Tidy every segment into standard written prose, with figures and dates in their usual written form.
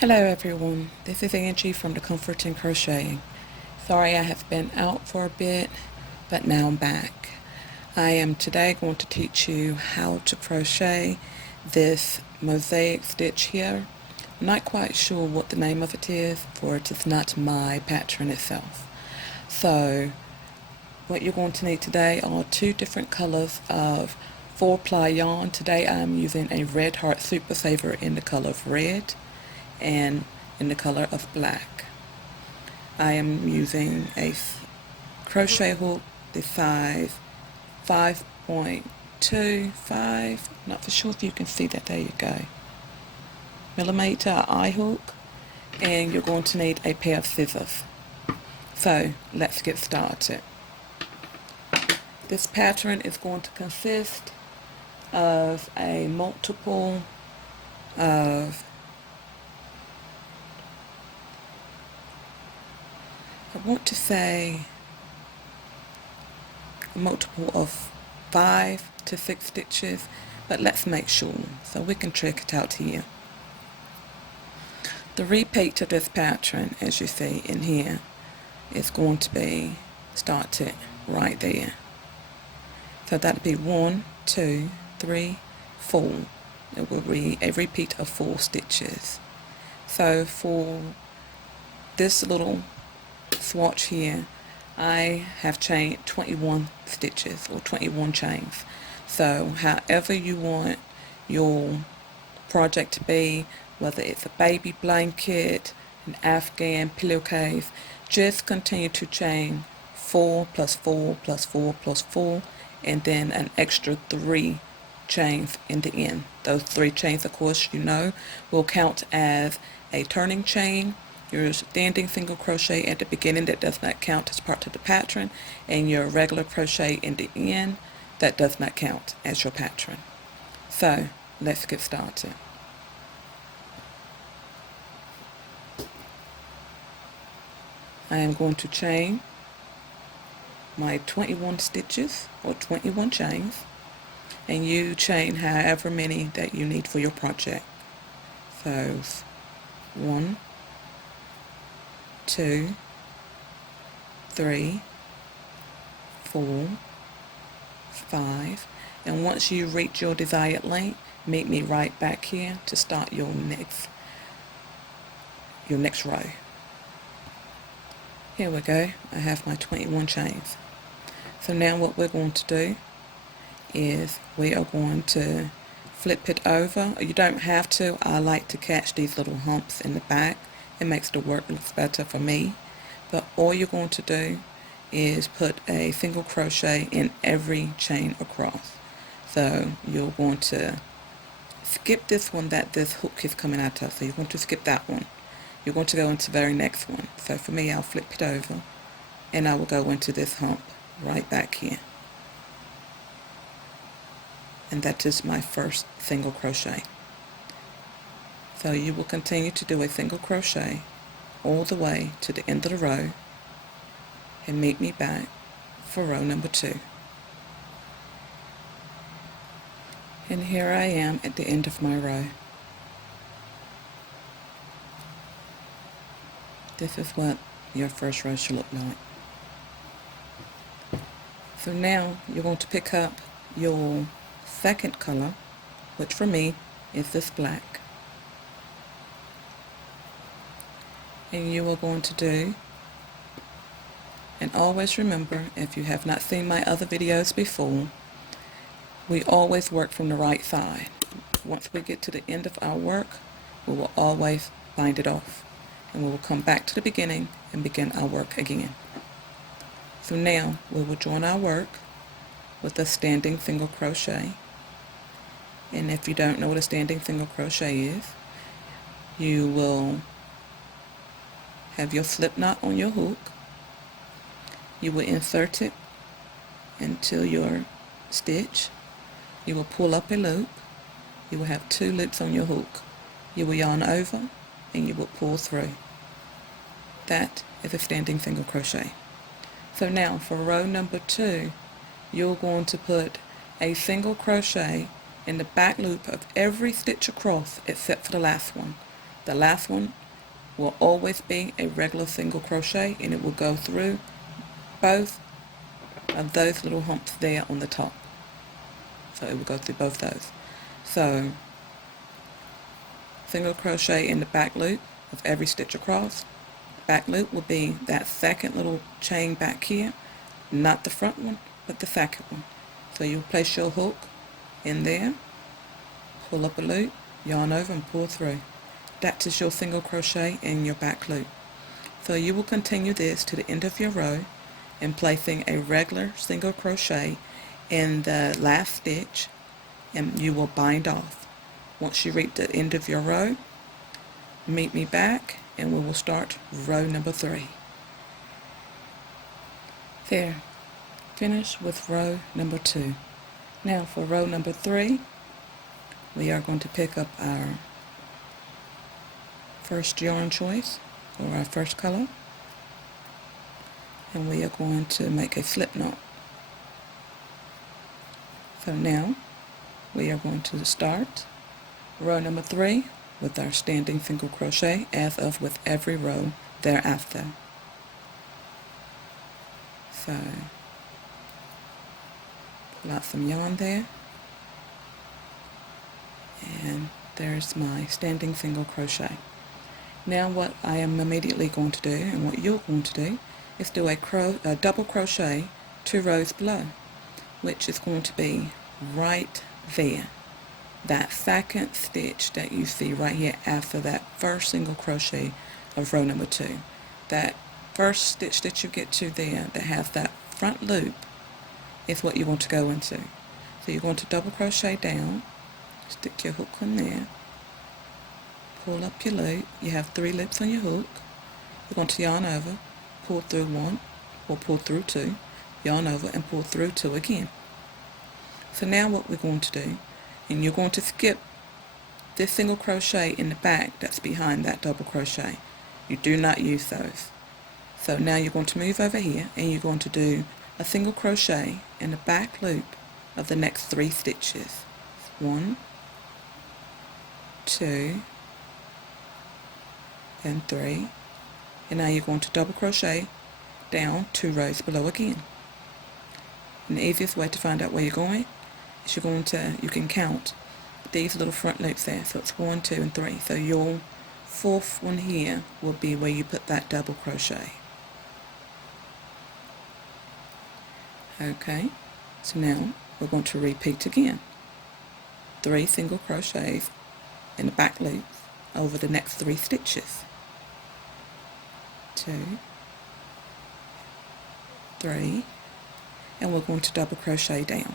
Hello everyone, this is Angie from The Comfort in Crocheting. Sorry I have been out for a bit, but now I'm back. I am today going to teach you how to crochet this mosaic stitch here. I'm not quite sure what the name of it is, for it is not my pattern itself. So what you're going to need today are two different colors of 4-ply yarn. Today I'm using a Red Heart Super Saver in the color of red and in the color of black. I am using a crochet hook the size 5.25, not for sure if you can see that, there you go, millimeter eye hook, and you're going to need a pair of scissors. So let's get started. This pattern is going to consist of a multiple of I want to say a multiple of 5 to 6 stitches, but let's make sure so we can check it out here. The repeat of this pattern, as you see in here, is going to be started right there. So that'll be 1, 2, 3, 4. It will be a repeat of 4 stitches. So for this little swatch here, I have chained 21 stitches or 21 chains. So however you want your project to be, whether it's a baby blanket, an Afghan pillowcase, just continue to chain 4 plus 4 plus 4 plus 4, and then an extra 3 chains in the end. Those 3 chains, of course, will count as a turning chain, your standing single crochet at the beginning that does not count as part of the pattern, and your regular crochet in the end that does not count as your pattern. So let's get started. I am going to chain my 21 stitches or 21 chains, and you chain however many that you need for your project. So 1, 2, 3, 4, 5, and once you reach your desired length, meet me right back here to start your next row. Here we go. I have my 21 chains. So now what we're going to do is we are going to flip it over. You don't have to. I like to catch these little humps in the back. It makes the work look better for me. But all you're going to do is put a single crochet in every chain across. So you're going to skip this one that this hook is coming out of. So you're going to skip that one. You're going to go into the very next one. So for me, I'll flip it over and I will go into this hump right back here. And that is my first single crochet. So you will continue to do a single crochet all the way to the end of the row and meet me back for row number 2. And here I am at the end of my row. This is what your first row should look like. So now you're going to pick up your second color, which for me is this black. And you are going to do, and always remember, if you have not seen my other videos before, we always work from the right side. Once we get to the end of our work, we will always bind it off, and we will come back to the beginning and begin our work again. So now we will join our work with a standing single crochet. And if you don't know what a standing single crochet is, you will have your slip knot on your hook. You will insert it into your stitch. You will pull up a loop. You will have 2 loops on your hook. You will yarn over and you will pull through. That is a standing single crochet. So now for row number 2, you're going to put a single crochet in the back loop of every stitch across except for the last one. The last one will always be a regular single crochet, and it will go through both of those little humps there on the top. So it will go through both those. So single crochet in the back loop of every stitch across. Back loop will be that second little chain back here, not the front one, but the second one. So you'll place your hook in there, pull up a loop, yarn over and pull through. That is your single crochet in your back loop. So you will continue this to the end of your row and placing a regular single crochet in the last stitch, and you will bind off. Once you reach the end of your row, meet me back and we will start row number 3. There, finish with row number 2. Now for row number 3, we are going to pick up our first yarn choice or our first color, and we are going to make a slip knot. So now we are going to start row number 3 with our standing single crochet, as of with every row thereafter. So pull out some yarn there, and there's my standing single crochet. Now what I am immediately going to do, and what you're going to do, is do a double crochet 2 rows below, which is going to be right there, that second stitch that you see right here after that first single crochet of row number 2. That first stitch that you get to there that has that front loop is what you want to go into. So you're going to double crochet down, stick your hook in there, pull up your loop. You have 3 loops on your hook. You're going to yarn over, pull through 1, or pull through 2, yarn over and pull through 2 again. So now what we're going to do, and you're going to skip this single crochet in the back that's behind that double crochet. You do not use those. So now you're going to move over here and you're going to do a single crochet in the back loop of the next 3 stitches. 1, 2, and 3. And now you're going to double crochet down 2 rows below again. And the easiest way to find out where you're going is you can count these little front loops there. So it's 1, 2, and 3. So your 4th one here will be where you put that double crochet. Okay, so now we're going to repeat again. 3 single crochets in the back loop over the next 3 stitches. 2, 3, and we're going to double crochet down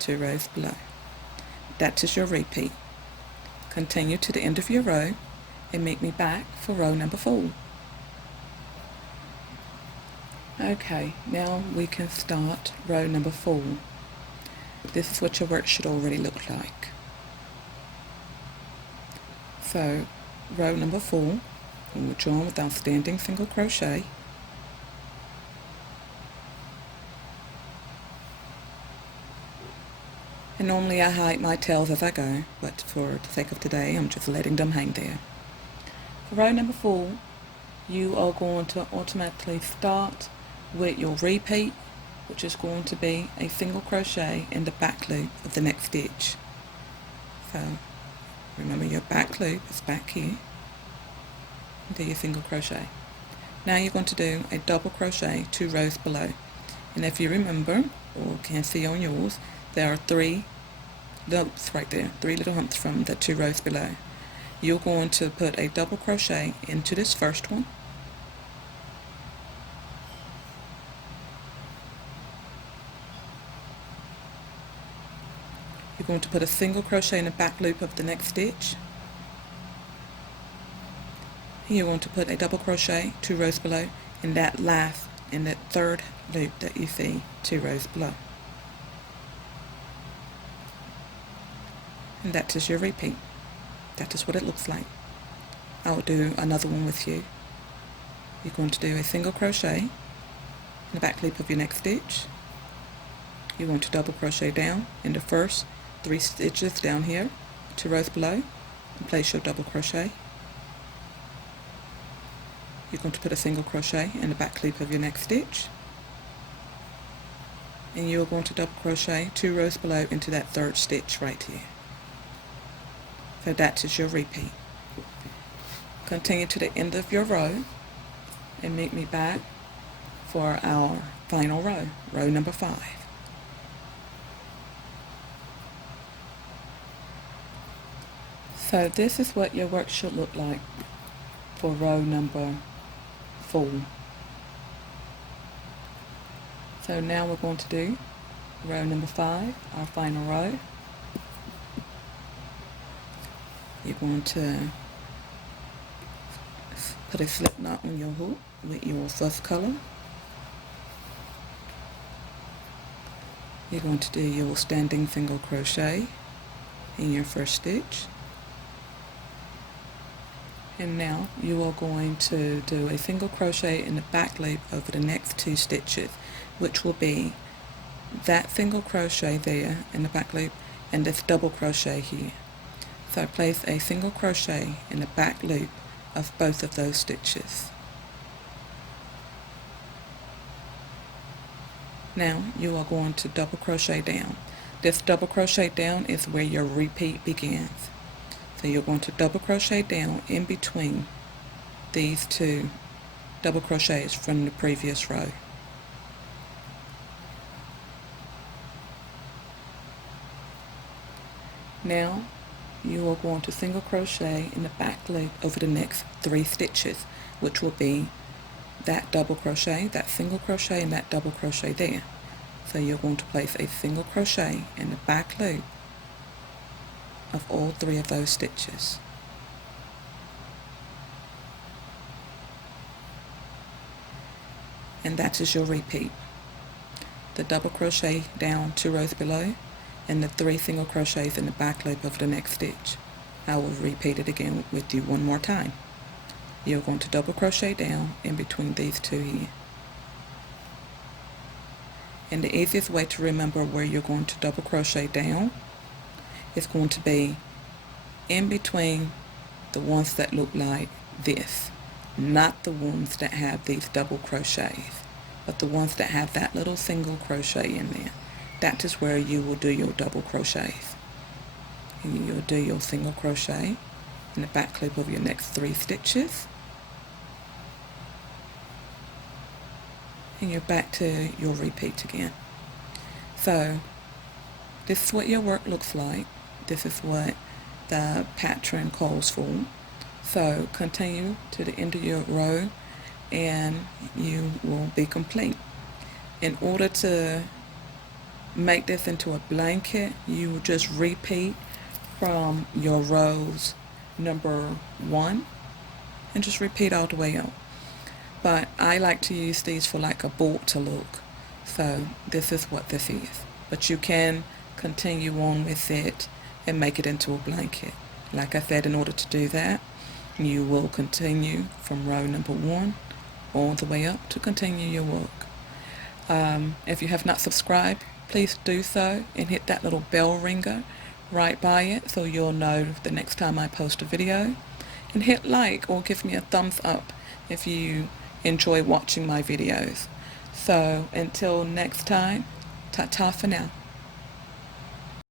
2 rows below. That is your repeat. Continue to the end of your row and meet me back for row number 4. Okay, now we can start row number 4. This is what your work should already look like. So row number 4, we will join with our standing single crochet, and normally I hide my tails as I go, but for the sake of today I'm just letting them hang there. For row number 4, you are going to automatically start with your repeat, which is going to be a single crochet in the back loop of the next stitch. So remember, your back loop is back here, and do your single crochet. Now you're going to do a double crochet 2 rows below, and if you remember or can see on yours, there are 3 loops right there, 3 little humps from the 2 rows below. You're going to put a double crochet into this first one, you're going to put a single crochet in the back loop of the next stitch, and you're going to put a double crochet 2 rows below in that 3rd loop that you see 2 rows below. And that is your repeat. That is what it looks like. I will do another one with you. You're going to do a single crochet in the back loop of your next stitch. You're going to double crochet down in the first 3 stitches down here, 2 rows below, and place your double crochet. you're going to put a single crochet in the back loop of your next stitch, and you're going to double crochet 2 rows below into that 3rd stitch right here. So that is your repeat. Continue to the end of your row and meet me back for our final row, row number 5. So this is what your work should look like for row number 4. So now we're going to do row number 5, our final row. You're going to put a slip knot on your hook with your first color. You're going to do your standing single crochet in your first stitch. And now you are going to do a single crochet in the back loop over the next 2 stitches, which will be that single crochet there in the back loop and this double crochet here. So place a single crochet in the back loop of both of those stitches. Now you are going to double crochet down. This double crochet down is where your repeat begins. So you're going to double crochet down in between these 2 double crochets from the previous row. Now you are going to single crochet in the back loop over the next 3 stitches, which will be that double crochet, that single crochet, and that double crochet there. So you're going to place a single crochet in the back loop of all 3 of those stitches. And that is your repeat. The double crochet down 2 rows below and the 3 single crochets in the back loop of the next stitch. I will repeat it again with you one more time. You're going to double crochet down in between these 2 here. And the easiest way to remember where you're going to double crochet down is going to be in between the ones that look like this, not the ones that have these double crochets, but the ones that have that little single crochet in there. That is where you will do your double crochets. And you'll do your single crochet in the back loop of your next 3 stitches, and you're back to your repeat again. So this is what your work looks like. This is what the pattern calls for. So continue to the end of your row and you will be complete. In order to make this into a blanket, you just repeat from your rows number 1 and just repeat all the way up. But I like to use these for like a board to look. So this is what this is. But you can continue on with it and make it into a blanket. Like I said, in order to do that, you will continue from row number 1 all the way up to continue your work. If you have not subscribed, please do so and hit that little bell ringer right by it so you'll know the next time I post a video. And hit like or give me a thumbs up if you enjoy watching my videos. So until next time, ta-ta for now.